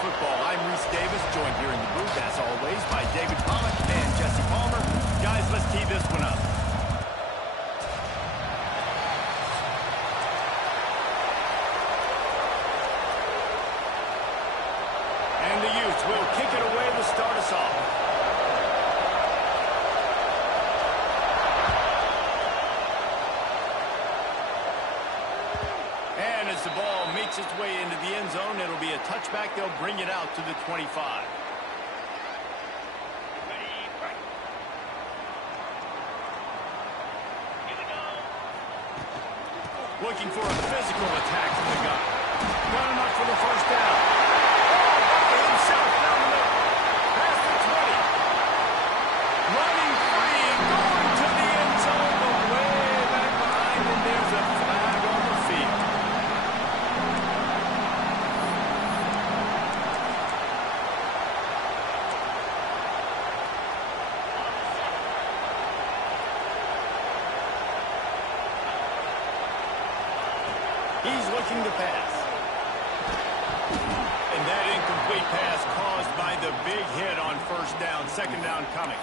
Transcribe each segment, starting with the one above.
Football. I'm Reese Davis, joined here in the booth, as always, by David Pollack and Jesse Palmer. Guys, let's tee this one up. And the Utes will kick it away to start us off. And as the ball makes its way into the end zone, it'll be a touchback. They'll bring it out to the 25. Looking for a physical attack from the gun. Running up for the first down. Himself down the middle. Past the 20. Running free, going to the end zone, but way back behind, and there's a flag on the field. He's looking to pass. And that incomplete pass caused by the big hit on first down, second down coming.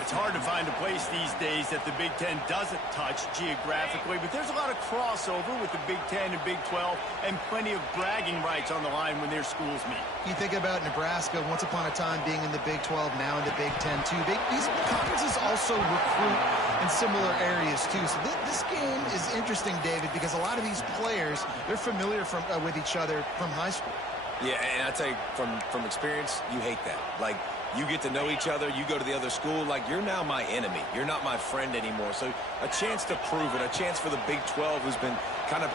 It's hard to find a place these days that the Big Ten doesn't touch geographically, but there's a lot of crossover with the Big Ten and Big 12 and plenty of bragging rights on the line when their schools meet. You think about Nebraska, once upon a time being in the Big 12, now in the Big 10 too. These conferences also recruit in similar areas too. So this game is interesting, David, because a lot of these players, they're familiar with each other from high school. Yeah, and I tell you, from experience, you hate that. Like, you get to know each other, you go to the other school, like, you're now my enemy. You're not my friend anymore. So a chance to prove it, a chance for the Big 12, who's been kind of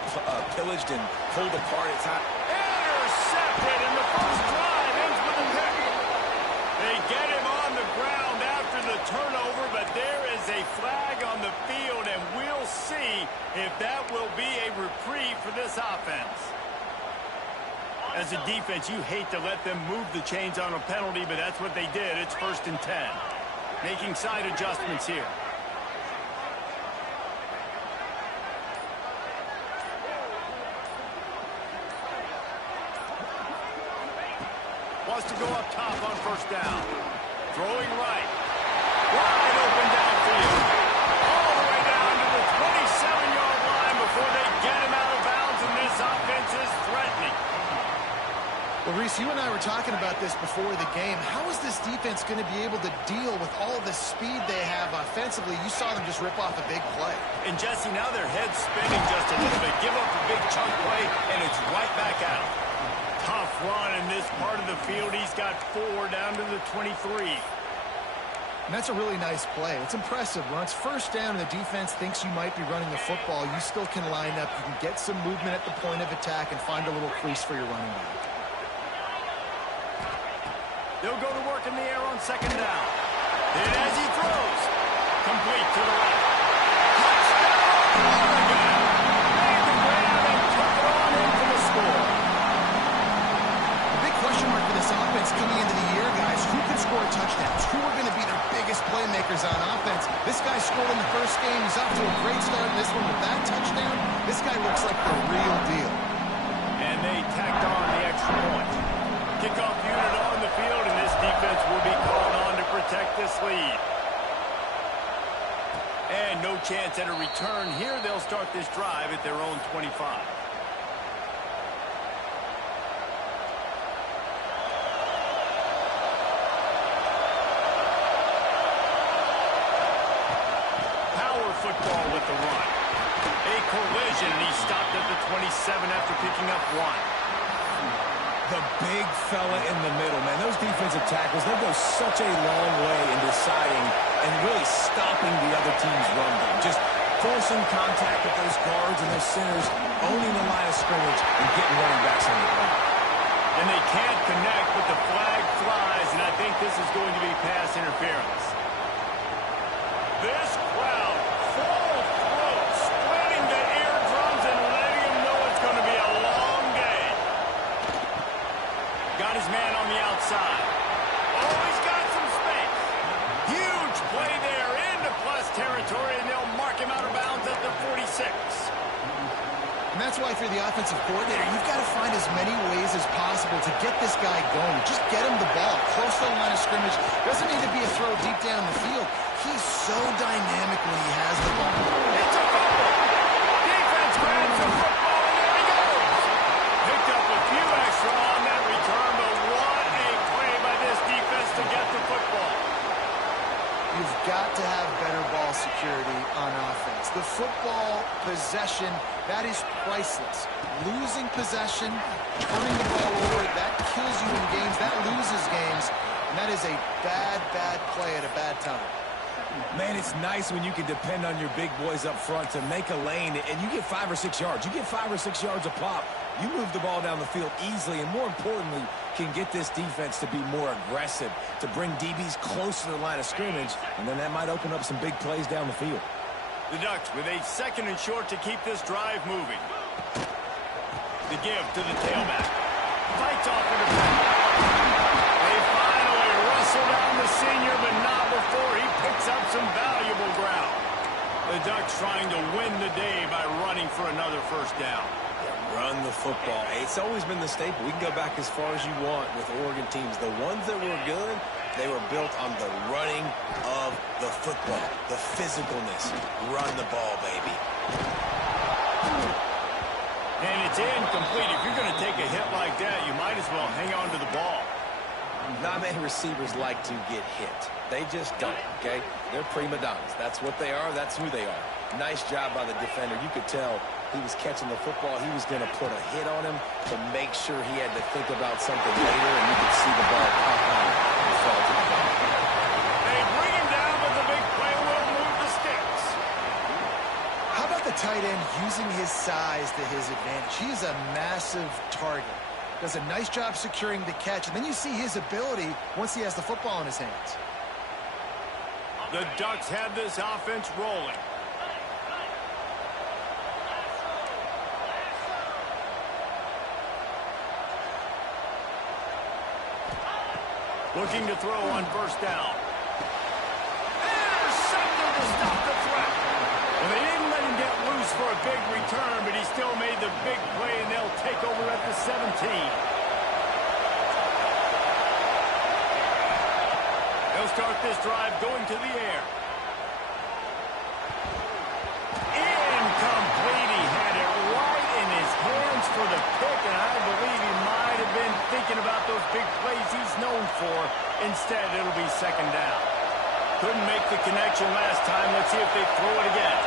pillaged and pulled apart at times. Intercepted, and the first drive ends with a pick. They get him on the ground after the turnover, but there is a flag on the field, and we'll see if that will be a reprieve for this offense. As a defense, you hate to let them move the chains on a penalty, but that's what they did. It's 1st and 10. Making side adjustments here. Wants to go up top on first down. Throwing right. Wide open downfield. All the way down to the 27-yard line before they get him out of bounds, and this offense is threatening. Well, Reese, you and I were talking about this before the game. How is this defense going to be able to deal with all the speed they have offensively? You saw them just rip off a big play. And, Jesse, now their head's spinning just a little bit. Give up a big chunk play, and it's right back out. Tough run in this part of the field. He's got 4 down to the 23. And that's a really nice play. It's impressive. When it's first down and the defense thinks you might be running the football, you still can line up. You can get some movement at the point of attack and find a little crease for your running back. They'll go to work in the air on second down. And as he throws, complete to the right. Touchdown, Oregon! Made the grab and took it on in for the score. The big question mark for this offense coming into the year, guys, who can score touchdowns? Who are going to be their biggest playmakers on offense? This guy scored in the first game. He's off to a great start in this one with that touchdown. This guy looks like the real deal. And they tacked on the extra point. Kickoff unit on the field, and this defense will be called on to protect this lead. And no chance at a return here. They'll start this drive at their own 25. Power football with the run. A collision, and he stopped at the 27 after picking up 1. The big fella in the middle, man. Those defensive tackles, they go such a long way in deciding and really stopping the other team's run game. Just forcing contact with those guards and those centers, owning the line of scrimmage, and getting running backs on the ground. And they can't connect, but the flag flies, and I think this is going to be pass interference. This crowd, full throat, splitting the eardrums and letting them know it's going to be a long day. Got his man on the outside. Oh, he's got some space. Huge play there into plus territory, and they'll mark him out of bounds at the 46. And that's why, if you're the offensive coordinator, you've got to find as many ways as possible to get this guy going. Just get him the ball close to the line of scrimmage. Doesn't need to be a throw deep down the field. He's so dynamic when he has the ball. It's a fumble. Defense grabs the football, and there he goes. Picked up a few extra on that return, but what a play by this defense to get the football. You've got to have better ball security on offense. The football possession, that is priceless. Losing possession, turning the ball over, that kills you in games, that loses games, and that is a bad, bad play at a bad time. Man, it's nice when you can depend on your big boys up front to make a lane, and you get 5 or 6 yards. You get 5 or 6 yards a pop. You move the ball down the field easily, and more importantly, can get this defense to be more aggressive, to bring DBs close to the line of scrimmage, and then that might open up some big plays down the field. The Ducks with a 2nd and short to keep this drive moving. The give to the tailback. Fights off into They finally wrestle down the senior, but not before he picks up some valuable ground. The Ducks trying to win the day by running for another first down. Run the football. It's always been the staple. We can go back as far as you want with Oregon teams. The ones that were good, they were built on the running of the football, the physicalness. Run the ball, baby. And it's incomplete. If you're going to take a hit like that, you might as well hang on to the ball. Not many receivers like to get hit. They just don't, okay? They're prima donnas. That's what they are. That's who they are. Nice job by the defender. You could tell he was catching the football. He was going to put a hit on him to make sure he had to think about something later, and you could see the ball pop out and fall to the ground. They bring him down, but the big play will move the sticks. How about the tight end using his size to his advantage? He is a massive target. Does a nice job securing the catch, and then you see his ability once he has the football in his hands. The Ducks have this offense rolling. Looking to throw on first down. Intercepted to stop the threat. Well, they didn't let him get loose for a big return, but he still made the big play, and they'll take over at the 17. They'll start this drive going to the air. Incomplete. He had it right in his hands for the pick, and I believe he might have been thinking about those big plays he's known for. Instead, it'll be 2nd down. Couldn't make the connection last time. Let's see if they throw it again.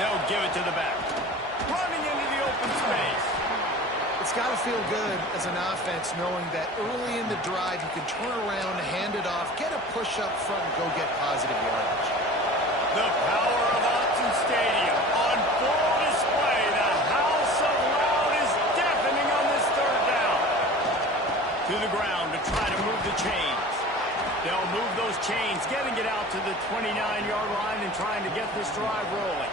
They'll give it to the back. Running into the open space. It's got to feel good as an offense knowing that early in the drive you can turn around, hand it off, get a push up front, and go get positive yardage. The power of Autzen Stadium on full display. The house of loud is deafening on this 3rd down. To the ground to try to move the chains. They'll move those chains, getting it out to the 29-yard line and trying to get this drive rolling.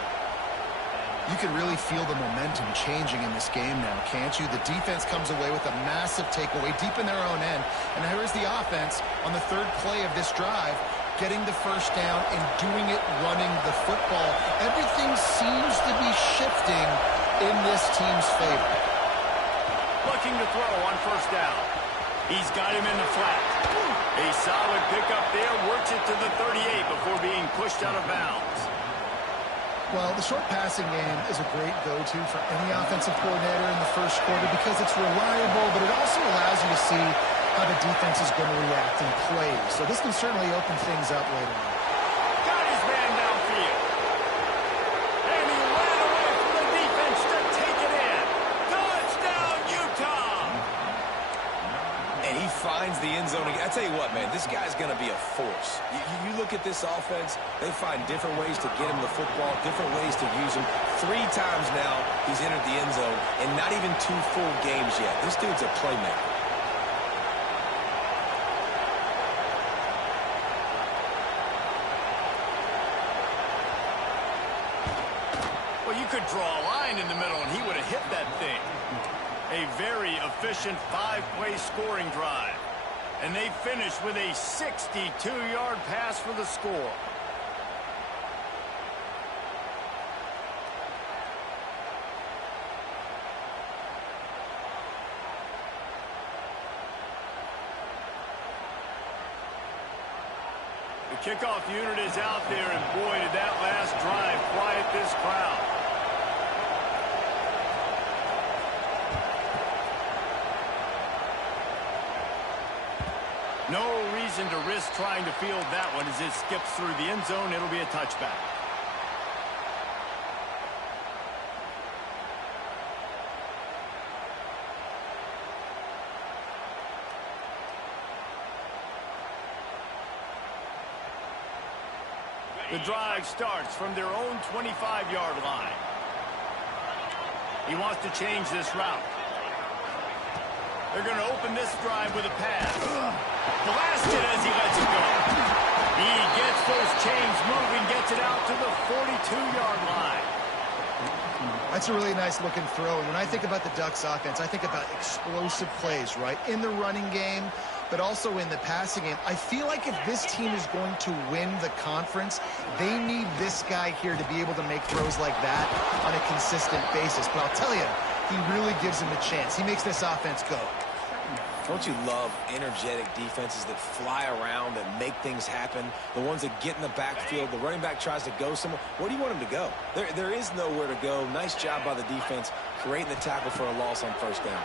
You can really feel the momentum changing in this game now, can't you? The defense comes away with a massive takeaway deep in their own end. And here's the offense on the 3rd play of this drive, getting the first down and doing it running the football. Everything seems to be shifting in this team's favor. Looking to throw on first down. He's got him in the flat. A solid pickup there, works it to the 38 before being pushed out of bounds. Well, the short passing game is a great go-to for any offensive coordinator in the first quarter because it's reliable, but it also allows you to see how the defense is going to react and play. So this can certainly open things up later on. Got his man downfield. And he ran away from the defense to take it in. Touchdown, Utah! And he finds the end zone. I tell you what, man, this guy's going to be a force. You look at this offense, they find different ways to get him the football, different ways to use him. 3 times now he's entered the end zone, and not even 2 full games yet. This dude's a playmaker. Well, you could draw a line in the middle, and he would have hit that thing. A very efficient 5-play scoring drive. And they finish with a 62-yard pass for the score. Kickoff unit is out there, and boy, did that last drive quiet this crowd. No reason to risk trying to field that one as it skips through the end zone. It'll be a touchback. The drive starts from their own 25-yard line. He wants to change this route. They're going to open this drive with a pass. Blasted as he lets it go. He gets those chains moving, gets it out to the 42-yard line. That's a really nice looking throw. And when I think about the Ducks offense, I think about explosive plays, right? In the running game, but also in the passing game. I feel like if this team is going to win the conference, they need this guy here to be able to make throws like that on a consistent basis. But I'll tell you, he really gives him a chance. He makes this offense go. Don't you love energetic defenses that fly around, that make things happen? The ones that get in the backfield, the running back tries to go somewhere. Where do you want him to go? There is nowhere to go. Nice job by the defense, creating the tackle for a loss on first down.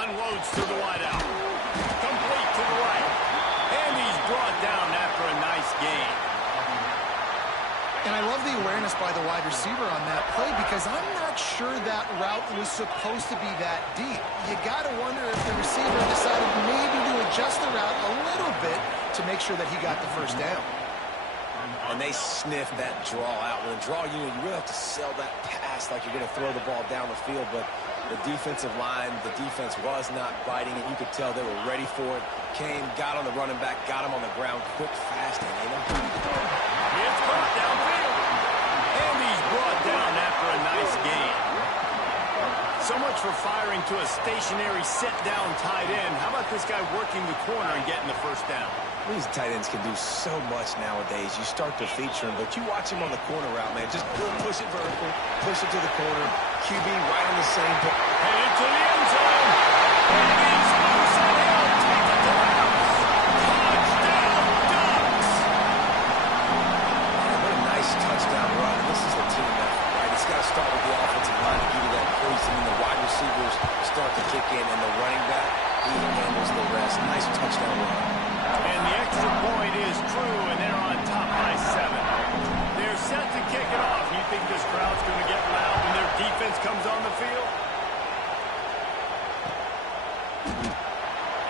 Unloads to the wideout. Complete to the right. And he's brought down after a nice gain. And I love the awareness by the wide receiver on that play because I'm not sure that route was supposed to be that deep. You got to wonder if the receiver decided maybe to adjust the route a little bit to make sure that he got the first down. And they sniff that draw out. With a draw unit, you really have to sell that pass like you're going to throw the ball down the field. But the defensive line, the defense was not biting it. You could tell they were ready for it. Came, got on the running back, got him on the ground quick, fast, and in him. It's brought downfield. And he's brought down after a nice gain. So much for firing to a stationary sit-down tight end. How about this guy working the corner and getting the first down? These tight ends can do so much nowadays. You start to feature him, but you watch him on the corner route, man. Just push it vertical, push it to the corner. QB right on the same point. Headed to the end zone. And he's loose and he'll take it to the house. Touchdown, Ducks! Man, what a nice touchdown run. This is a team effort, right? It's got to start with the offensive line to give you that crease, and then the wide receivers start to kick in, and the running back, he handles the rest. Nice touchdown run. And the extra point is true, and they're on top by 7. They're set to kick it off. You think this crowd's going to get loud when their defense comes on the field?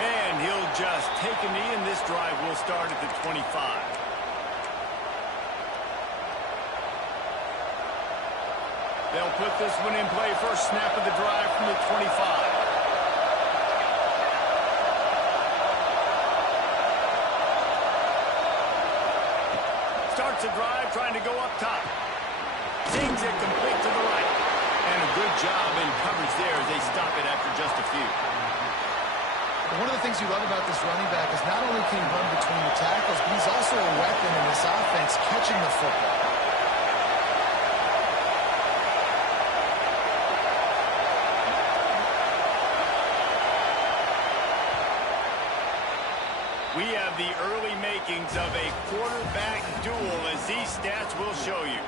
And he'll just take a knee, and this drive will start at the 25. They'll put this one in play. First snap of the drive from the 25. Starts a drive trying to go up top. Sings it complete to the right. And a good job in coverage there as they stop it after just a few. One of the things you love about this running back is not only can he run between the tackles, but he's also a weapon in this offense catching the football. We have the early makings of a quarterback duel, as these stats will show you.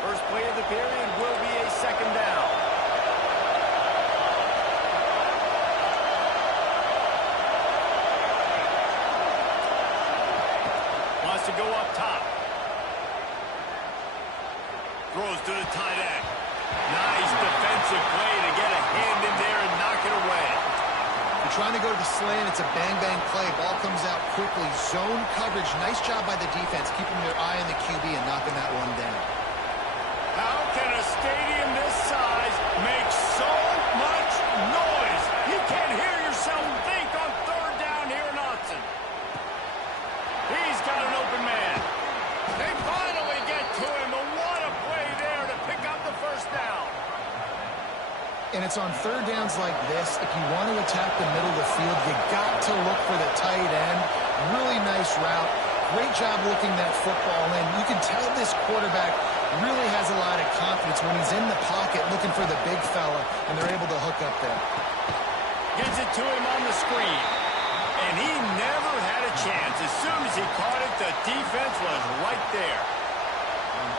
First play of the period will be a second down. Wants to go up top. Throws to the tight end. Nice defensive play to get a hand in there and knock it away. You're trying to go to the slant. It's a bang-bang play. Ball comes out quickly. Zone coverage. Nice job by the defense, keeping their eye on the QB and knocking that one down. How can a stadium this size make so much noise? You can't hear yourself think on third down here in Austin. He's got an open man. They finally get to him. But what a play there to pick up the first down. And it's on third downs like this. If you want to attack the middle of the field, you got to look for the tight end. Really nice route. Great job looking that football in. You can tell this quarterback Really has a lot of confidence when he's in the pocket looking for the big fella, and they're able to hook up there. Gets it to him on the screen. And he never had a chance. As soon as he caught it, the defense was right there.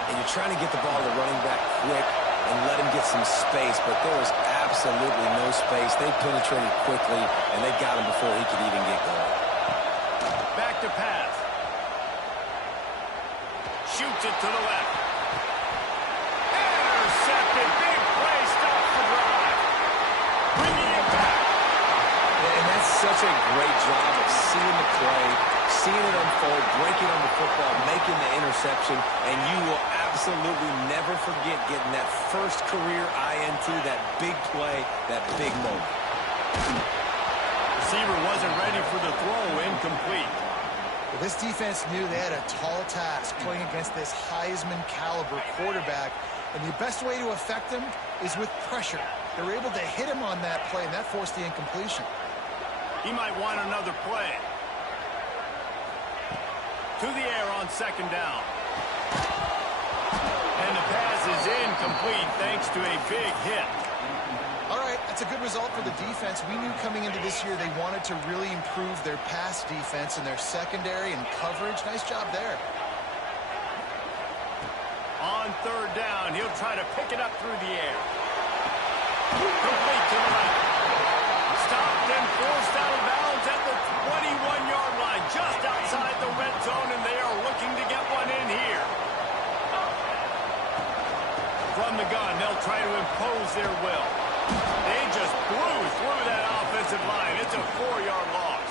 And you're trying to get the ball to the running back quick and let him get some space, but there was absolutely no space. They penetrated quickly, and they got him before he could even get going. Back to pass. Shoots it to the left. Intercepted. Big play. Stops the drive. Bringing it back. And that's such a great job of seeing the play, seeing it unfold, breaking on the football, making the interception, and you will absolutely never forget getting that first career INT, that big play, that big moment. Receiver wasn't ready for the throw. Incomplete. Well, this defense knew they had a tall task playing against this Heisman caliber quarterback, and the best way to affect him is with pressure. They were able to hit him on that play, and that forced the incompletion. He might want another play. To the air on second down. And the pass is incomplete thanks to a big hit. All right, that's a good result for the defense. We knew coming into this year they wanted to really improve their pass defense and their secondary and coverage. Nice job there. On third down, he'll try to pick it up through the air. Complete to the left. Stopped and forced out of bounds at the 21-yard line, just outside the red zone, and they are looking to get one in here. From the gun, they'll try to impose their will. They just blew through that offensive line. It's a 4-yard loss.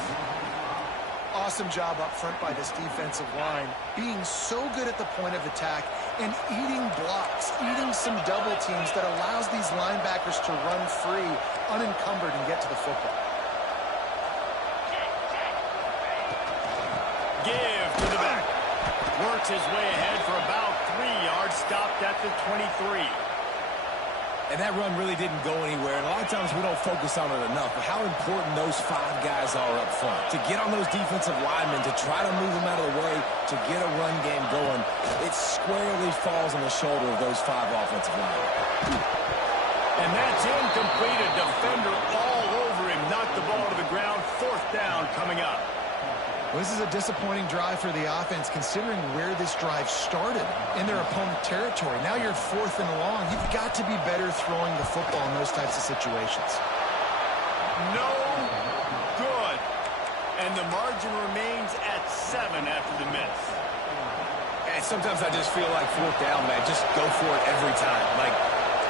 Awesome job up front by this defensive line, being so good at the point of attack and eating blocks, eating some double teams that allows these linebackers to run free, unencumbered, and get to the football. Give to the back. Works his way ahead for about 3 yards, stopped at the 23. And that run really didn't go anywhere. And a lot of times we don't focus on it enough, but how important those 5 guys are up front. To get on those defensive linemen, to try to move them out of the way, to get a run game going, it squarely falls on the shoulder of those 5 offensive linemen. And that's incomplete. A defender all over him. Knocked the ball to the ground. 4th down coming up. Well, this is a disappointing drive for the offense, considering where this drive started in their opponent territory. Now you're 4th and long. You've got to be better throwing the football in those types of situations. No good. And the margin remains at 7 after the miss. And sometimes I just feel like 4th down, man. Just go for it every time. Like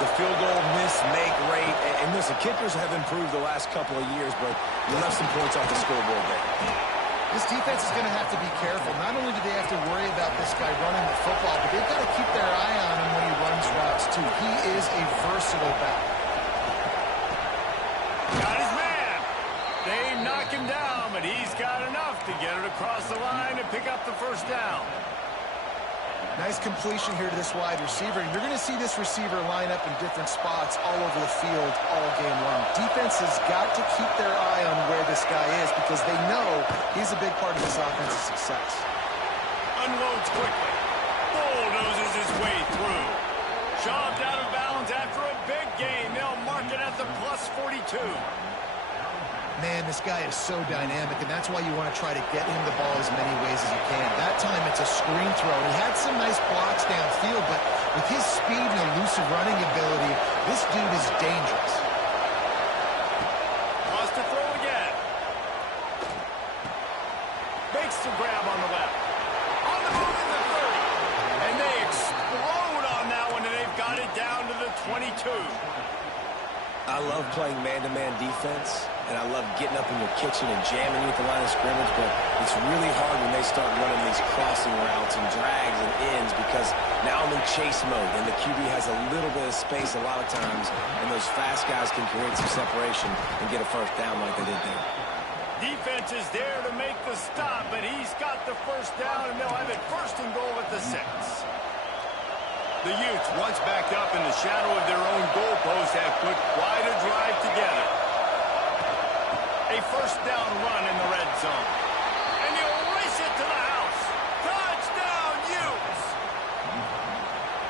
the field goal, miss, make rate. And listen, kickers have improved the last couple of years, but you left some points off the scoreboard there. This defense is going to have to be careful. Not only do they have to worry about this guy running the football, but they've got to keep their eye on him when he runs routes, too. He is a versatile back. Got his man. They knock him down, but he's got enough to get it across the line and pick up the 1st down. Nice completion here to this wide receiver. You're going to see this receiver line up in different spots all over the field all game long. Defense has got to keep their eye on where this guy is because they know he's a big part of this offense's success. Unloads quickly. Bulldozes his way through. Shoved out of bounds after a big gain. They'll mark it at the plus 42. Man, this guy is so dynamic, and that's why you want to try to get him the ball as many ways as you can. That time, it's a screen throw. He had some nice blocks downfield, but with his speed and elusive running ability, this dude is dangerous. Wants to throw again. Makes the grab on the left. On the move in the 30. And they explode on that one, and they've got it down to the 22. I love playing man-to-man defense, and I love getting up in your kitchen and jamming you at the line of scrimmage, but it's really hard when they start running these crossing routes and drags and ends because now I'm in chase mode, and the QB has a little bit of space a lot of times, and those fast guys can create some separation and get a 1st down like they did there. Defense is there to make the stop, but he's got the 1st down, and they'll have it 1st and goal at the 6. The Utes, once backed up in the shadow of their own goalpost, have put quite a drive together. A 1st down run in the red zone. And you'll race it to the house. Touchdown, Utes!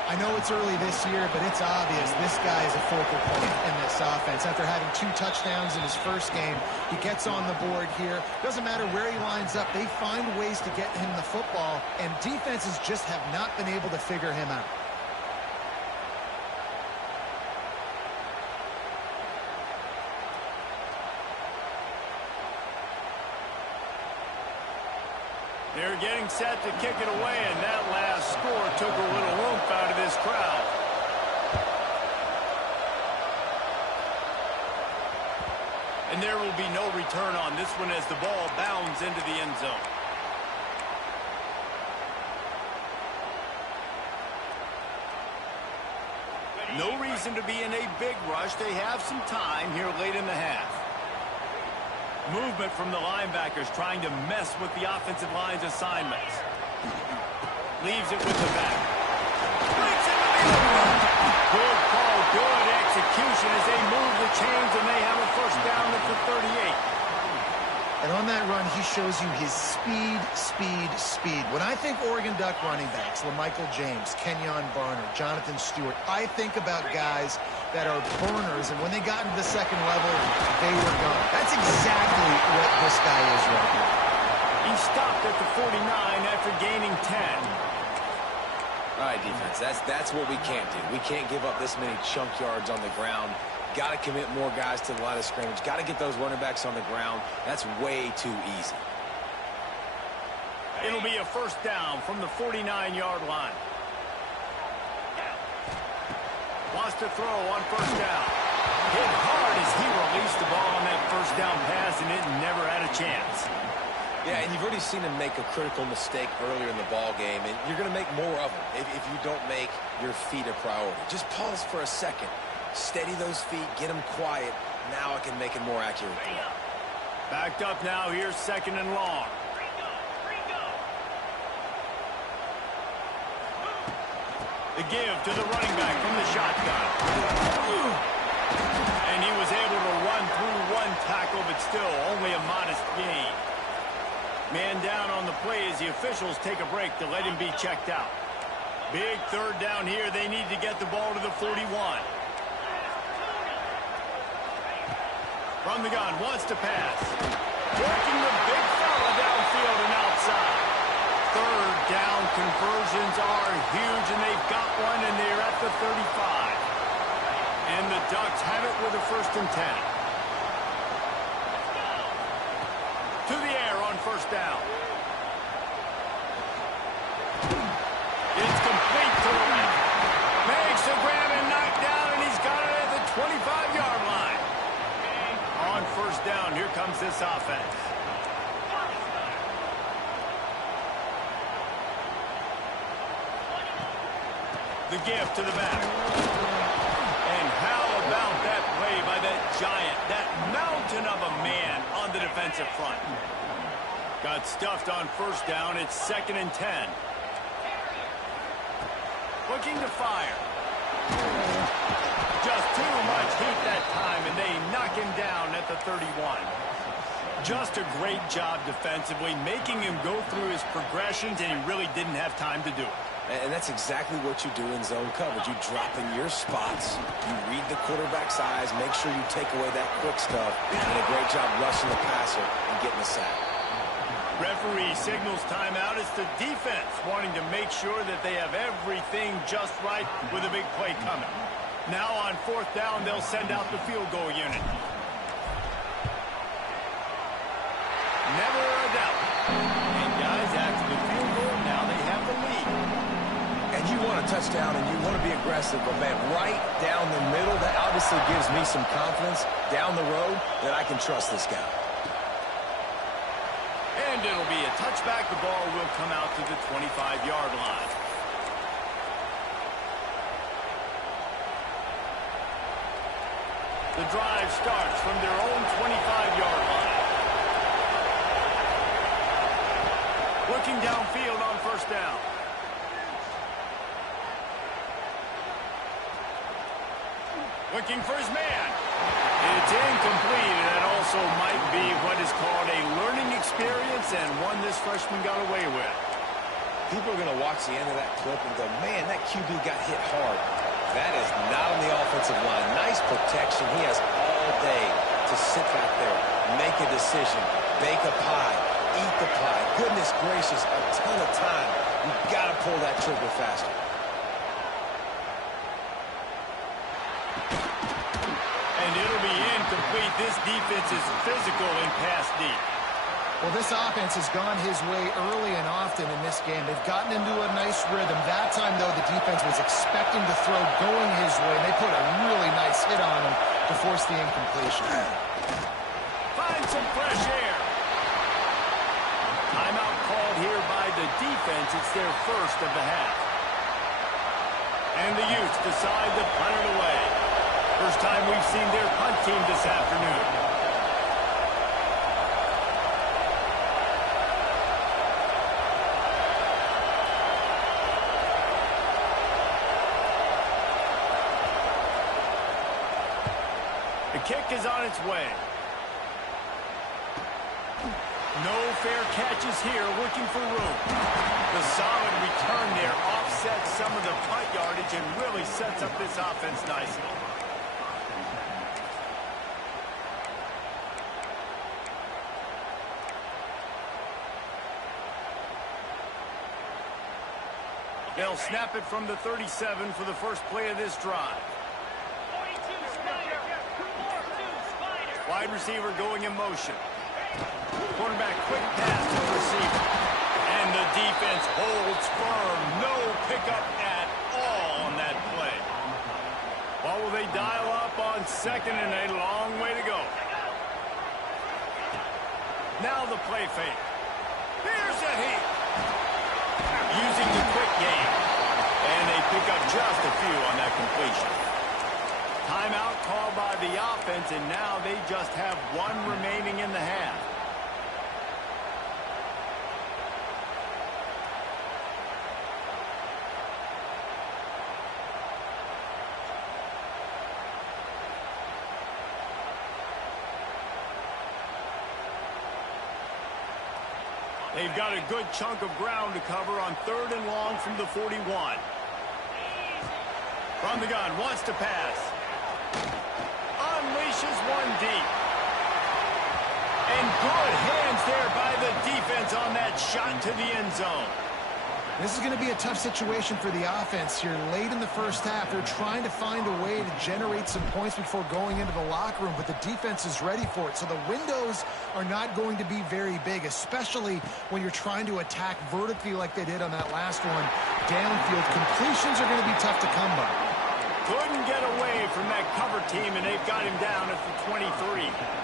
I know it's early this year, but it's obvious this guy is a focal point in this offense. After having 2 touchdowns in his first game, he gets on the board here. Doesn't matter where he lines up. They find ways to get him the football, and defenses just have not been able to figure him out. They're getting set to kick it away, and that last score took a little oomph out of this crowd. And there will be no return on this one as the ball bounds into the end zone. No reason to be in a big rush. They have some time here late in the half. Movement from the linebackers trying to mess with the offensive line's assignments. Leaves it with the back. Breaks it to the end. Good call, good execution as they move the chains, and they have a first down at the 38. And on that run, he shows you his speed, speed, speed. When I think Oregon Duck running backs, LaMichael James, Kenyon Barner, Jonathan Stewart, I think about guys that are burners, and when they got into the second level, they were gone. That's exactly what this guy is right now. He stopped at the 49 after gaining 10. All right, defense, that's what we can't do. We can't give up this many chunk yards on the ground. Got to commit more guys to the line of scrimmage. Got to get those running backs on the ground. That's way too easy. It'll be a first down from the 49-yard line. Wants to throw on first down. Hit hard as he released the ball on that first down pass, and it never had a chance. Yeah, and you've already seen him make a critical mistake earlier in the ball game, and you're going to make more of them if you don't make your feet a priority. Just pause for a second. Steady those feet, get them quiet. Now I can make it more accurate. Backed up now, here's second and long. The give to the running back from the shotgun. And he was able to run through one tackle, but still only a modest gain. Man down on the play as the officials take a break to let him be checked out. Big third down here. They need to get the ball to the 41. From the gun, wants to pass. Working the big fella downfield and outside. Third down conversions are huge, and they've got one, and they're at the 35. And the Ducks have it with a first and 10. To the air on first down. It's complete to the left. Makes the grab and knocked down, and he's got it at the 25-yard line. On first down, here comes this offense. The give to the back. And how about that play by that giant, that mountain of a man on the defensive front? Got stuffed on first down. It's second and 10. Looking to fire. Just too much heat that time, and they knock him down at the 31. Just a great job defensively, making him go through his progressions, and he really didn't have time to do it. And that's exactly what you do in zone coverage. You drop in your spots, you read the quarterback's eyes, make sure you take away that quick stuff, and a great job rushing the passer and getting the sack. Referee signals timeout. It's the defense wanting to make sure that they have everything just right with a big play coming. Now on fourth down, they'll send out the field goal unit. Never a doubt. And guys, after the field goal, now they have the lead. And you want a touchdown and you want to be aggressive, but man, right down the middle, that obviously gives me some confidence down the road that I can trust this guy. And it'll be a touchback. The ball will come out to the 25-yard line. The drive starts from their own 25-yard line. Looking downfield on first down. Looking for his man. It's incomplete, and that also might be what is called a learning experience, and one this freshman got away with. People are going to watch the end of that clip and go, man, that QB got hit hard. That is not on the offensive line. Nice protection. He has all day to sit back there, make a decision, bake a pie, eat the pie. Goodness gracious, a ton of time. You've got to pull that trigger faster. And it'll be incomplete. This defense is physical in pass deep. Well, this offense has gone his way early and often in this game. They've gotten into a nice rhythm. That time, though, the defense was expecting to throw going his way. They put a really nice hit on him to force the incompletion. Find some fresh air. Timeout called here by the defense. It's their first of the half. And the Utes decide to punt it away. First time we've seen their punt team this afternoon. The kick is on its way. No fair catches here, looking for room. The solid return there offsets some of the punt yardage and really sets up this offense nicely. They'll snap it from the 37 for the first play of this drive. Wide receiver going in motion. Quarterback quick pass to the receiver. And the defense holds firm. No pickup at all on that play. Well, will they dial up on second and a long way to go? Now the play fake. Here's a heat. Using the quick game. And they pick up just a few on that completion. Timeout called by the offense, and now they just have one remaining in the half. They've got a good chunk of ground to cover on 3rd and long from the 41. From the gun, wants to pass. Unleashes one deep. And good hands there by the defense on that shot to the end zone. This is going to be a tough situation for the offense here. Late in the first half, they're trying to find a way to generate some points before going into the locker room, but the defense is ready for it. So the windows are not going to be very big, especially when you're trying to attack vertically like they did on that last one. Downfield completions are going to be tough to come by. Couldn't get away from that cover team, and they've got him down at the 23.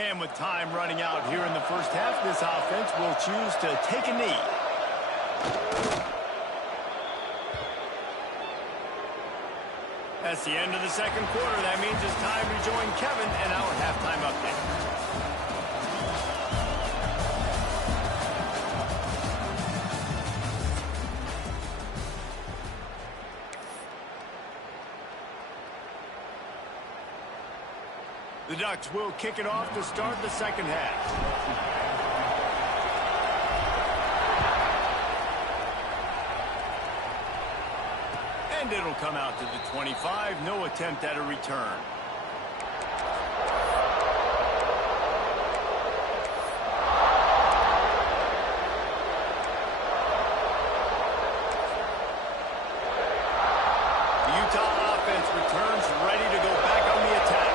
And with time running out here in the first half, this offense will choose to take a knee. That's the end of the second quarter. That means it's time to join Kevin and our halftime update. The Ducks will kick it off to start the second half. And it'll come out to the 25. No attempt at a return. The Utah offense returns ready to go back on the attack.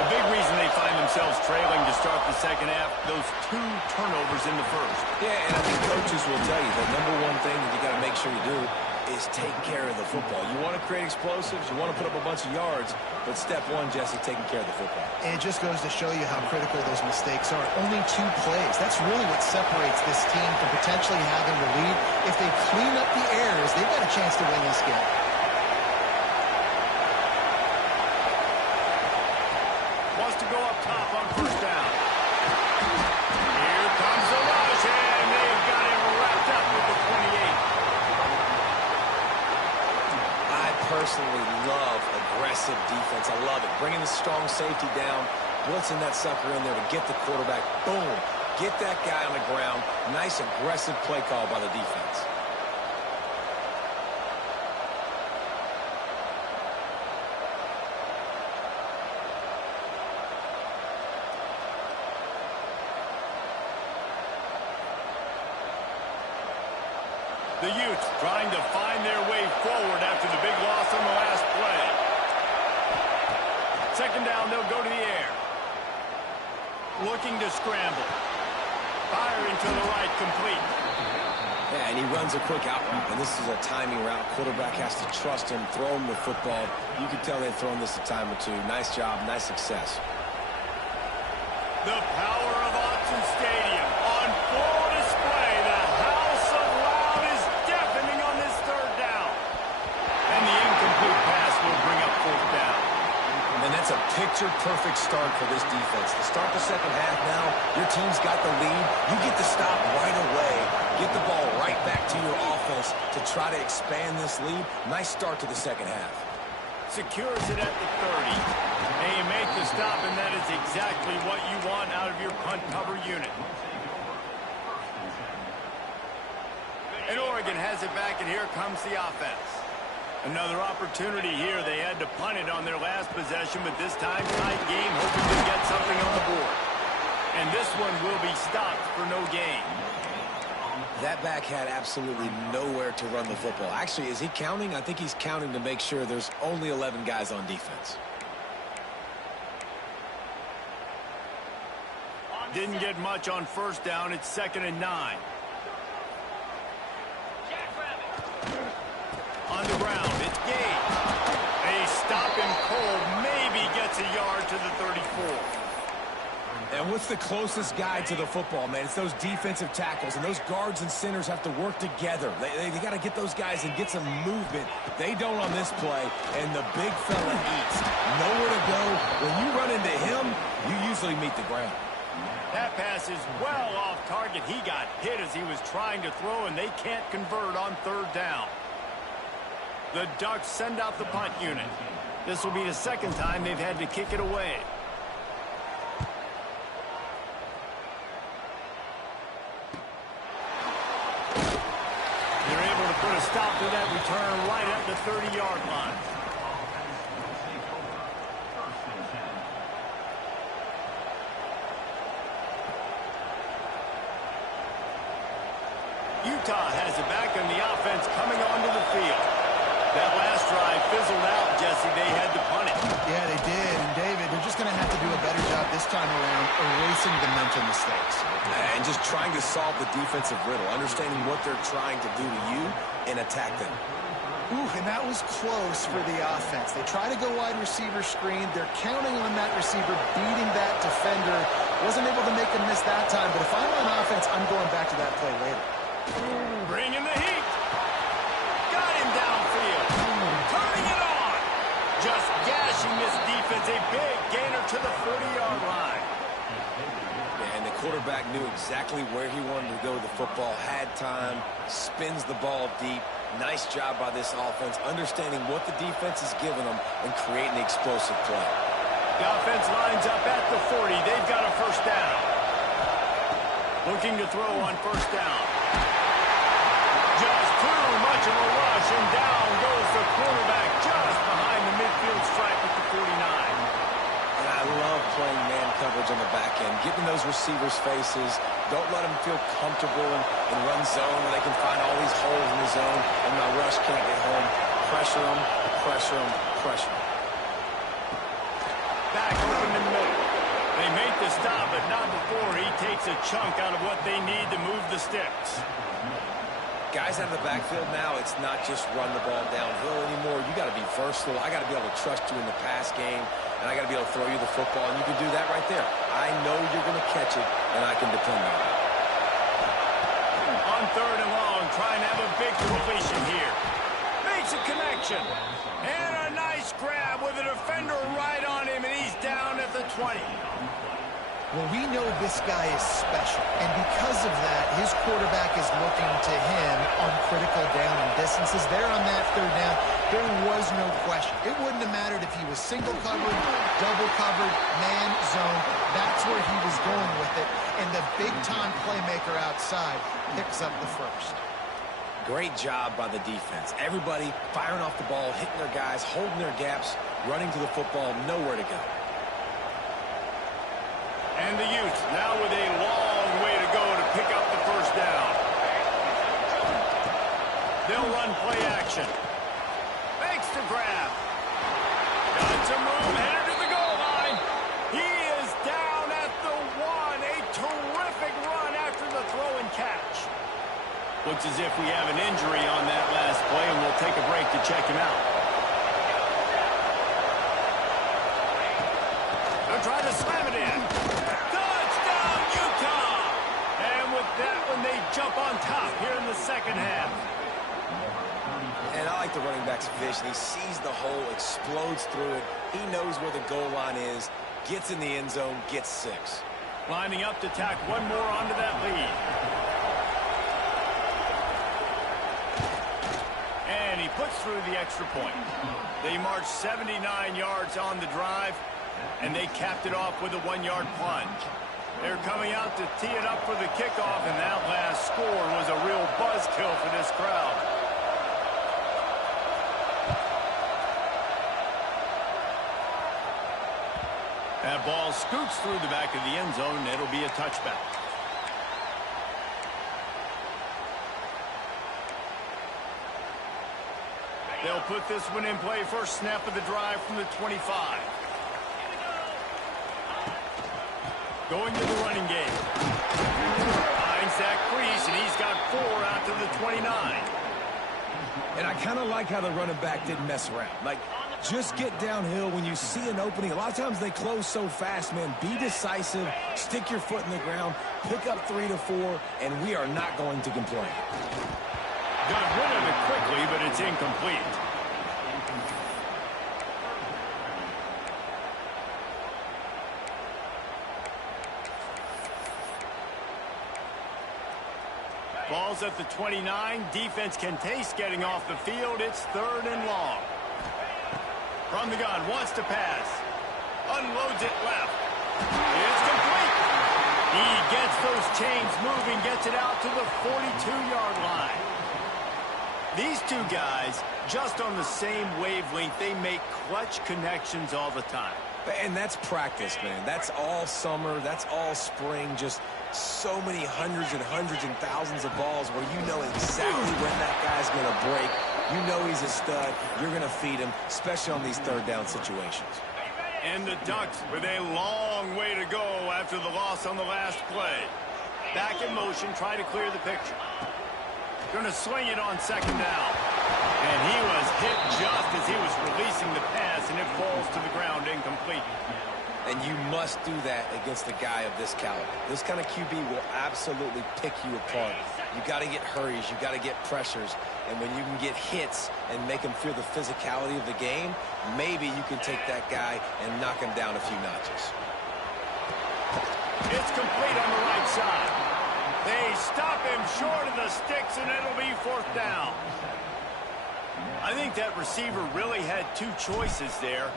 The big reason they find themselves trailing to start the second half, those 2 turnovers in the first. Yeah, and I think coaches will tell you the number one thing that you got to make sure you do is take care of the football. You want to create explosives, you want to put up a bunch of yards, but step one, Jesse, taking care of the football. And it just goes to show you how critical those mistakes are. Only 2 plays. That's really what separates this team from potentially having the lead. If they clean up the errors, they've got a chance to win this game. To go up top on first down. Here comes the rush, and they've got him wrapped up with the 28. I personally love aggressive defense. I love it. Bringing the strong safety down, blitzing that sucker in there to get the quarterback. Boom. Get that guy on the ground. Nice aggressive play call by the defense. The Utes trying to find their way forward after the big loss on the last play. Second down, they'll go to the air. Looking to scramble. Firing to the right, complete. Yeah, and he runs a quick out route, and this is a timing route. Quarterback has to trust him, throw him the football. You can tell they've thrown this a time or two. Nice job, nice success. The power of Autzen Stadium on full display. The house of loud is deafening on this third down. And the incomplete pass will bring up fourth down. And that's a picture-perfect start for this defense. To start the second half now, your team's got the lead. You get to stop right away. Get the ball right back to your offense to try to expand this lead. Nice start to the second half. Secures it at the 30. And you make the stop, and that is exactly what you want out of your punt cover unit. And Oregon has it back, and here comes the offense. Another opportunity here. They had to punt it on their last possession, but this time tight game, hoping to get something on the board. And this one will be stopped for no gain. That back had absolutely nowhere to run the football. Actually, is he counting? I think he's counting to make sure there's only 11 guys on defense. Didn't get much on first down. It's 2nd and 9. On the ground, it's Gage. They stop him cold. Maybe gets a yard to the 34. And what's the closest guy to the football, man? It's those defensive tackles, and those guards and centers have to work together. They got to get those guys and get some movement. They don't on this play, and the big fella eats. Nowhere to go. When you run into him, you usually meet the ground. That pass is well off target. He got hit as he was trying to throw, and they can't convert on third down. The Ducks send out the punt unit. This will be the second time they've had to kick it away. They're able to put a stop to that return right at the 30-yard line. Utah has it back, and the offense coming onto the field. That last drive fizzled out, Jesse. They had to punt it. Yeah, they did. And, David, they're just going to have to do a better job this time around erasing the mental mistakes. And just trying to solve the defensive riddle, understanding what they're trying to do to you and attack them. Ooh, and that was close for the offense. They try to go wide receiver screen. They're counting on that receiver beating that defender. Wasn't able to make him miss that time, but if I'm on offense, I'm going back to that play later. Bringing the heat. Got him downfield. Turning it on. Just gashing this defense. A big gainer to the 40-yard line. And the quarterback knew exactly where he wanted to go with the football, had time, spins the ball deep. Nice job by this offense, understanding what the defense is giving them and creating the explosive play. The offense lines up at the 40. They've got a first down. Looking to throw on first down. Just too much of a rush, and down goes the quarterback just behind the midfield stripe at the 49. And I love playing man coverage on the back end, getting those receivers' faces. Don't let them feel comfortable in run zone where they can find all these holes in the zone and my rush can't get home. Pressure them, pressure them, pressure them. Back open in the middle. They make the stop, but not before he takes a chunk out of what they need to move the sticks. Guys out of the backfield now, it's not just run the ball downhill anymore. You got to be versatile. I got to be able to trust you in the pass game, and I got to be able to throw you the football, and you can do that right there. I know you're going to catch it, and I can depend on it. On third and long, trying to have a big completion here. Makes a connection. And a nice grab with a defender right on him, and he's down at the 20. Well, we know this guy is special, and because of that, his quarterback is looking to him on critical down and distances. There on that third down, there was no question. It wouldn't have mattered if he was single covered, double covered, man zone. That's where he was going with it, and the big-time playmaker outside picks up the first. Great job by the defense. Everybody firing off the ball, hitting their guys, holding their gaps, running to the football, nowhere to go. And the Utes now with a long way to go to pick up the first down. They'll run play action. Makes the grab. Got some room, headed to the goal line. He is down at the 1. A terrific run after the throw and catch. Looks as if we have an injury on that last play, and we'll take a break to check him out. They'll try to slam it in. Touchdown, Utah! And with that one, they jump on top here in the second half. And I like the running back's vision. He sees the hole, explodes through it. He knows where the goal line is, gets in the end zone, gets 6. Lining up to tack one more onto that lead. And he puts through the extra point. They march 79 yards on the drive, and they capped it off with a 1-yard plunge. They're coming out to tee it up for the kickoff, and that last score was a real buzzkill for this crowd. That ball scoots through the back of the end zone, and it'll be a touchback. They'll put this one in play. First snap of the drive from the 25. Going to the running game. Finds that crease, and he's got 4 out to the 29. And I kind of like how the running back didn't mess around. Like, just get downhill when you see an opening. A lot of times they close so fast, man. Be decisive, stick your foot in the ground, pick up 3 to 4, and we are not going to complain. Got rid of it quickly, but it's incomplete. Ball's at the 29. Defense can taste getting off the field. It's 3rd and long. From the gun, wants to pass. Unloads it left. It's complete. He gets those chains moving, gets it out to the 42-yard line. These two guys, just on the same wavelength, they make clutch connections all the time. And that's practice, man. That's all summer. That's all spring. Just so many hundreds and thousands of balls where you know exactly when that guy's going to break. You know he's a stud. You're going to feed him, especially on these third down situations. And the Ducks with a long way to go after the loss on the last play. Back in motion, try to clear the picture. Going to swing it on second down. And he was hit just as he was releasing the pass, and it falls to the ground incomplete. And you must do that against a guy of this caliber. This kind of QB will absolutely pick you apart. You got to get hurries. You got to get pressures. And when you can get hits and make him feel the physicality of the game, maybe you can take that guy and knock him down a few notches. It's complete on the right side. They stop him short of the sticks, and it'll be fourth down. I think that receiver really had two choices there.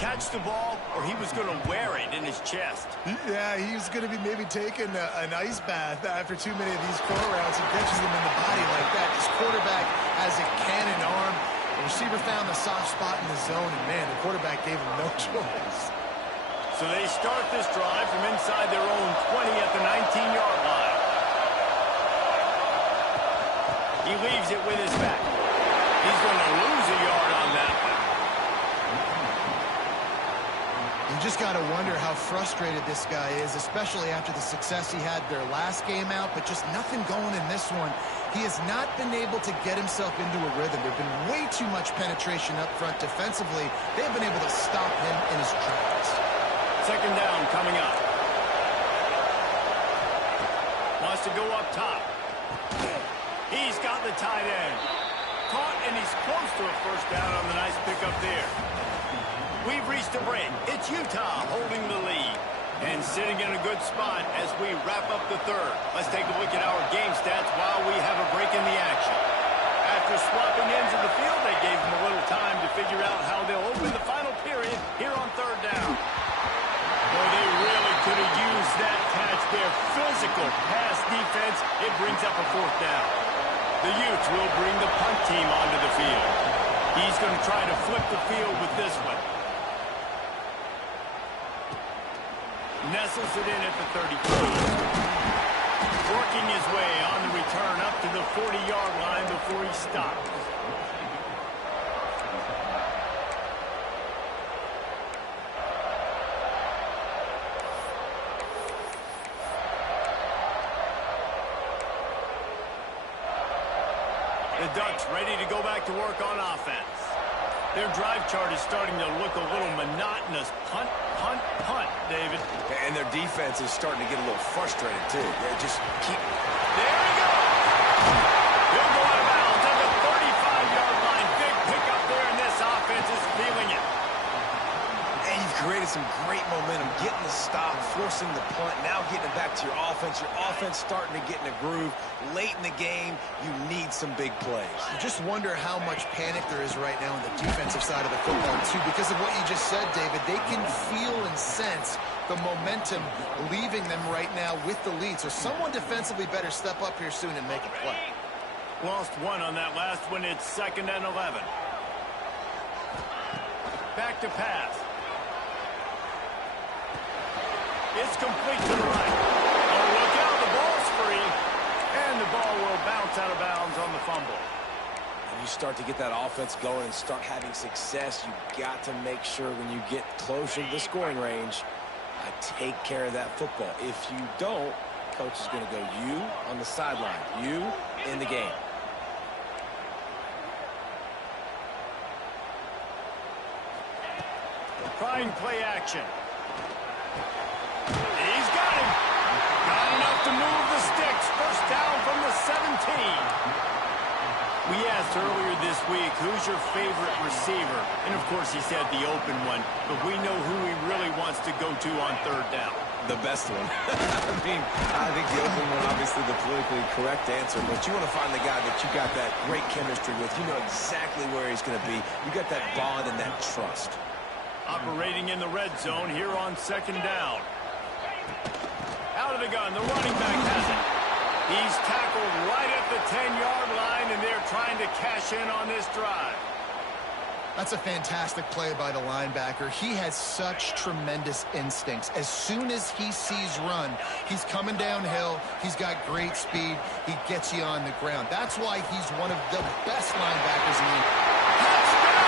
Catch the ball, or he was going to wear it in his chest. Yeah, he was going to be maybe taking an ice bath after too many of these throw routes. He catches them in the body like that. His quarterback has a cannon arm. The receiver found the soft spot in the zone, and, man, the quarterback gave him no choice. So they start this drive from inside their own 20 at the 19-yard line. He leaves it with his back. He's going to lose a yard on that one. You just got to wonder how frustrated this guy is, especially after the success he had their last game out, but just nothing going in this one. He has not been able to get himself into a rhythm. There's been way too much penetration up front defensively. They've been able to stop him in his tracks. Second down coming up. Wants to go up top. He's got the tight end. Caught, and he's close to a first down on the nice pickup there. We've reached a break. It's Utah holding the lead and sitting in a good spot as we wrap up the third. Let's take a look at our game stats while we have a break in the action. After swapping ends of the field, they gave them a little time to figure out how they'll open the final period here on third down. Well, they really could have used that catch there. Physical pass defense. It brings up a fourth down. The Utes will bring the punt team onto the field. He's going to try to flip the field with this one. Nestles it in at the 33. Working his way on the return up to the 40-yard line before he stops. The Ducks ready to go back to work on offense. Their drive chart is starting to look a little monotonous. Punt, punt, punt, David. And their defense is starting to get a little frustrated, too. They just keep... There he goes! He'll go out of bounds at the 35-yard line. Big pickup there, and this offense is feeling it. And you've created some great momentum, getting the stop, forcing the punt, now getting it back to your offense. Your offense starting to get in a groove. Late in the game, you need some big plays. You just wonder how much panic there is right now on the defensive side of the football, too, because of what you just said, David. They can feel and sense the momentum leaving them right now with the lead. So someone defensively better step up here soon and make a play. Lost one on that last one. It's 2nd and 11. Back to pass. It's complete to the right. Oh, look out, the ball's free. And the ball will bounce out of bounds on the fumble. When you start to get that offense going and start having success, you've got to make sure when you get closer to the scoring range, take care of that football. If you don't, coach is going to go you on the sideline, you in the game. Trying play action. He's got him. Got enough to move the sticks. First down from the 17. We asked earlier this week, who's your favorite receiver? And, of course, he said the open one. But we know who he really wants to go to on third down. The best one. I think the open one, obviously the politically correct answer. But you want to find the guy that you got that great chemistry with. You know exactly where he's going to be. You got that bond and that trust. Operating in the red zone here on 2nd down. Out of the gun, the running back has it. He's tackled right at the 10-yard line, and they're trying to cash in on this drive. That's a fantastic play by the linebacker. He has such tremendous instincts. As soon as he sees run, he's coming downhill. He's got great speed. He gets you on the ground. That's why he's one of the best linebackers in the league. Touchdown!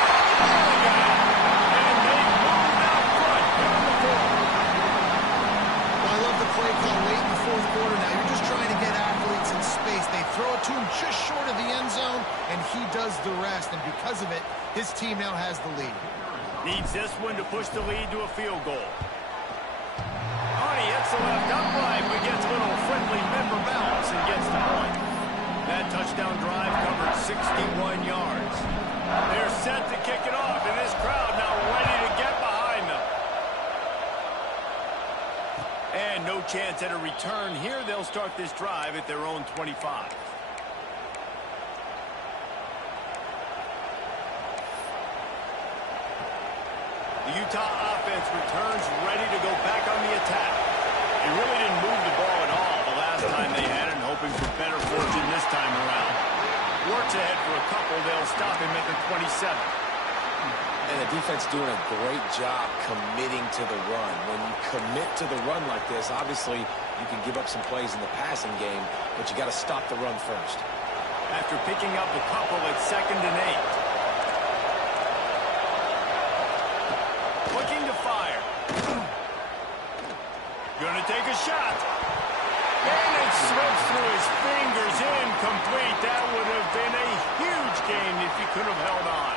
And they moved out front here in the fourth. Well, I love the play call late in the fourth quarter. Now you're just trying to get athletes in space. They throw it to him just short of the end zone, and he does the rest. His team now has the lead. Needs this one to push the lead to a field goal. Hardy hits the left upright, but gets a little friendly member bounce and gets the point. That touchdown drive covered 61 yards. They're set to kick it off, and this crowd now ready to get behind them. And no chance at a return here. They'll start this drive at their own 25. The Utah offense returns ready to go back on the attack. They really didn't move the ball at all the last time they had it, hoping for better fortune this time around. Works ahead for a couple. They'll stop him at the 27. And the defense doing a great job committing to the run. When you commit to the run like this, obviously you can give up some plays in the passing game, but you got to stop the run first. After picking up a couple at 2nd and 8. Looking to fire. Gonna take a shot. And it slips through his fingers, incomplete. That would have been a huge gain if he could have held on.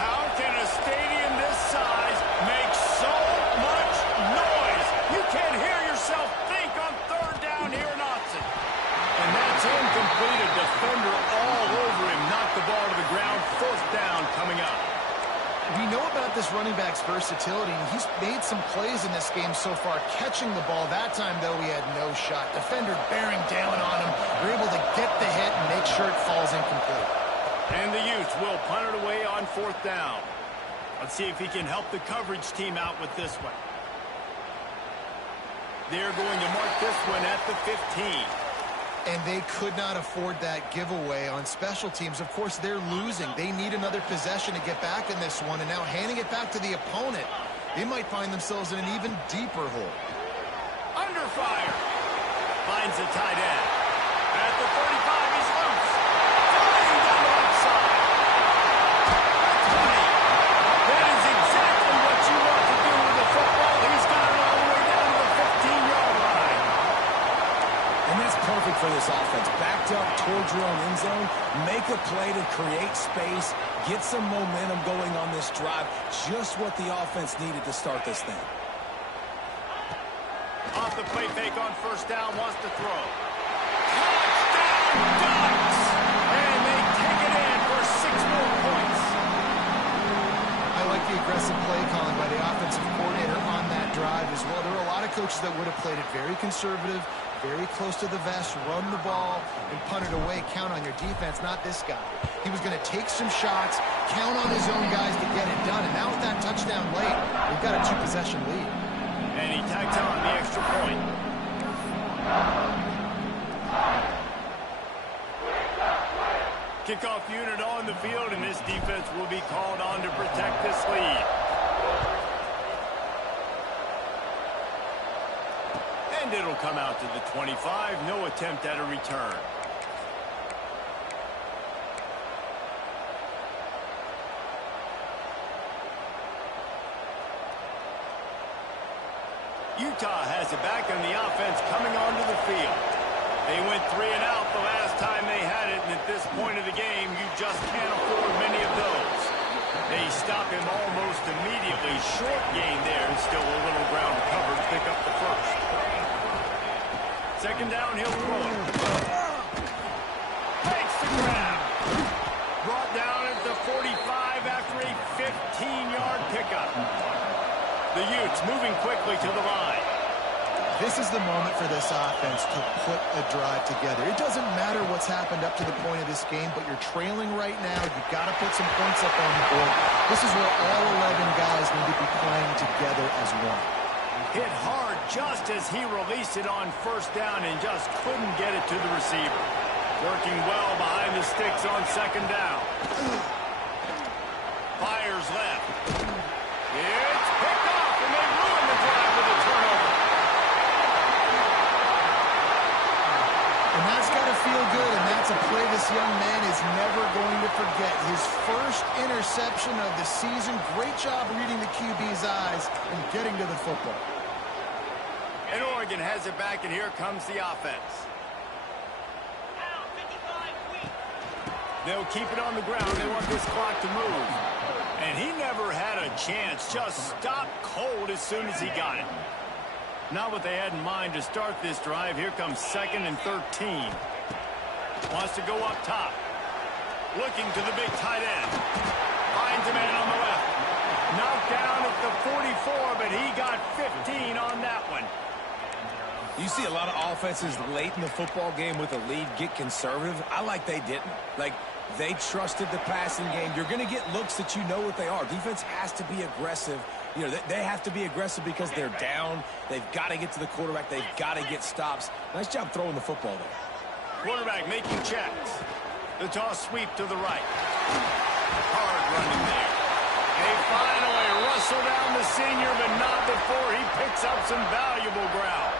How can a stadium this size make so much noise? You can't hear yourself think on 3rd down here in Austin. And that's incomplete. A defender all over him. Knocked the ball to the ground. 4th down coming up. We know about this running back's versatility, and he's made some plays in this game so far, catching the ball. That time, though, he had no shot. Defender bearing down on him. They're able to get the hit and make sure it falls incomplete. And the Utes will punt it away on 4th down. Let's see if he can help the coverage team out with this one. They're going to mark this one at the 15. And they could not afford that giveaway on special teams. Of course, they're losing. They need another possession to get back in this one, and now handing it back to the opponent, they might find themselves in an even deeper hole. Under fire. Finds the tight end. At the 35, he's loose. Flying down the left side. The 20. That is exactly what you want to do with the football. He's got it all the way down to the 15-yard line. And that's perfect for this offense. Backed up towards your own end zone, make a play to create space, get some momentum going on this drive. Just what the offense needed to start this thing. Off the play fake on 1st down, wants to throw. Touchdown Ducks! And they take it in for 6 more points. I like the aggressive play calling by the offensive coordinator on that drive as well. There were a lot of coaches that would have played it very conservative, very close to the vest, run the ball, and punt it away. Count on your defense, not this guy. He was going to take some shots, count on his own guys to get it done. And now with that touchdown late, we've got a 2-possession lead. And he tags on the extra point. Kickoff unit on the field, and this defense will be called on to protect this lead. And it'll come out to the 25. No attempt at a return. Utah has it back, and the offense coming onto the field. They went 3 and out the last time they had it, and at this point of the game, you just can't afford many of those. They stop him almost immediately. Short gain there, and still a little ground to cover to pick up the first. 2nd down, he'll throw it. Takes the grab. Brought down at the 45 after a 15-yard pickup. The Utes moving quickly to the line. This is the moment for this offense to put a drive together. It doesn't matter what's happened up to the point of this game, but you're trailing right now. You've got to put some points up on the board. This is where all 11 guys need to be playing together as one. Hit hard just as he released it on 1st down and just couldn't get it to the receiver. Working well behind the sticks on 2nd down. Fires left. It's picked off, and they ruin the drive with a turnover. And that's got to feel good, and that's a play this young man is never going to forget. His first interception of the season. Great job reading the QB's eyes and getting to the football. And Oregon has it back, and here comes the offense. Now 55 weeks. They'll keep it on the ground. They want this clock to move. And he never had a chance. Just stopped cold as soon as he got it. Not what they had in mind to start this drive. Here comes 2nd and 13. Wants to go up top. Looking to the big tight end. Finds a man on the left. Knocked down at the 44, but he got 15 on that one. You see a lot of offenses late in the football game with a lead get conservative. I like they didn't. Like, they trusted the passing game. You're going to get looks that you know what they are. Defense has to be aggressive. You know, they have to be aggressive because they're down. They've got to get to the quarterback. They've got to get stops. Nice job throwing the football there. Quarterback making checks. The toss sweep to the right. Hard running there. They finally rustle down the senior, but not before he picks up some valuable ground.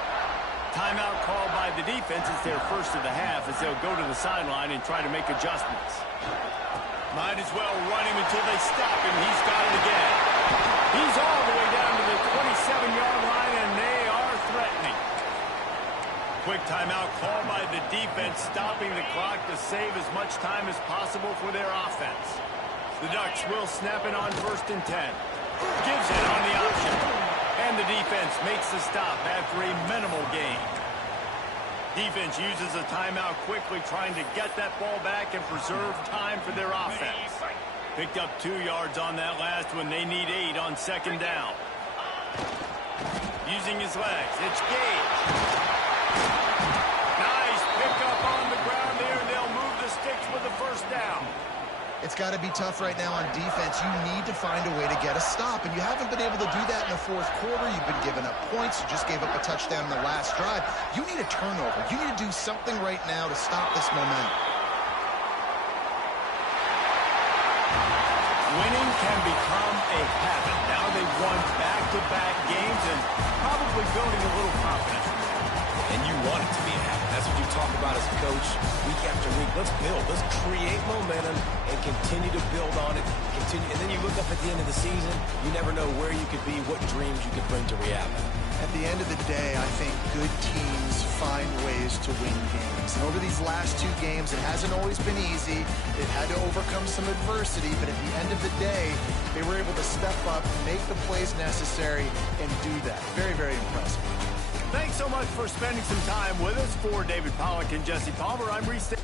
Timeout called by the defense. It's their first of the half as they'll go to the sideline and try to make adjustments. Might as well run him until they stop him. He's got it again. He's all the way down to the 27-yard line, and they are threatening. Quick timeout called by the defense, stopping the clock to save as much time as possible for their offense. The Ducks will snap it on 1st and 10. Gives it on the option. And the defense makes the stop after a minimal gain. Defense uses a timeout quickly, trying to get that ball back and preserve time for their offense. Picked up 2 yards on that last one. They need 8 on 2nd down. Using his legs. It's Gage. Nice pickup on the ground there. They'll move the sticks with the 1st down. It's got to be tough right now on defense. You need to find a way to get a stop, and you haven't been able to do that in the 4th quarter. You've been giving up points. You just gave up a touchdown in the last drive. You need a turnover. You need to do something right now to stop this momentum. Winning can become a habit. Now they've won back-to-back games and probably building a little confidence. And you want it to be a habit. That's what you talk about as a coach week after week. Let's build. Let's create momentum and continue to build on it. And then you look up at the end of the season, you never know where you could be, what dreams you could bring to reality. At the end of the day, I think good teams find ways to win games. And over these last 2 games, it hasn't always been easy. They've had to overcome some adversity, but at the end of the day, they were able to step up, make the plays necessary, and do that. Very, very impressive. Thanks so much for spending some time with us. For David Pollack and Jesse Palmer, I'm Reese.